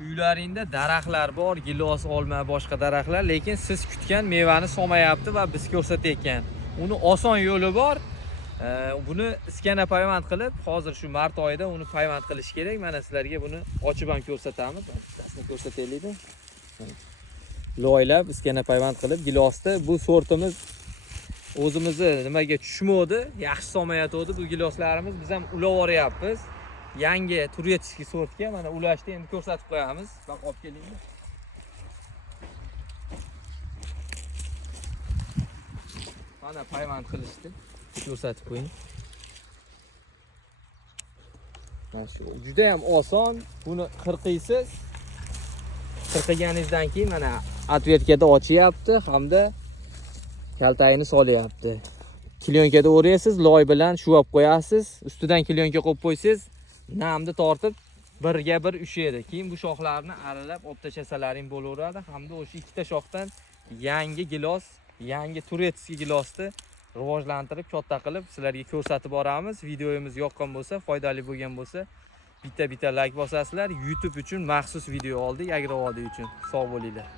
uylaringda daraxtlar bor, gilos, olma, boshqa daraxtlar, lekin siz kutgan mevani solmayapti va biz ko'rsatayotgan. Uni oson yo'li bor. Buni iskana payvand qilib, hozir shu mart oyida uni payvand qilish kerak. Mana sizlarga buni ochib ham ko'rsatamiz. Bittasini ko'rsataylik-da. Loylab iskana payvand qilib, gilosda bu sortimiz o'zimizni nimaga tushmadi, yaxshi solmayotdi bu giloslarimiz. Biz ham ulab oryapmiz. Yangi turetskiy sortga mana ulashni endi ko'rsatib qo'yamiz. Bak, olib keling. Mana payvand qilishdi. Ko'rsatib qo'ying. Juda ham oson. Buni qirqiysiz. Qirqganingizdan keyin mana atvertkada ochyapti hamda kaltagini solyapti. Klyonkada o'raysiz, loy bilan shuvab qo'yasiz. Ustidan klyonka qo'yib qo'ysiz, namni tortib birga bir ushaydi. Keyin bu shoxlarni aralab olib tashlasalaring bo'laveradi. Hamda o'sha ikkita shoxdan yangi gilos, yangi turetskiy gilosni rivojlantirib, katta qilib sizlarga ko'rsatib boramiz. Videomiz yoqqan bo'lsa, foydali bo'lgan bo'lsa, bitta like bosasizlar. YouTube uchun maxsus video oldik, Agrovodiy uchun. Sog' bo'linglar.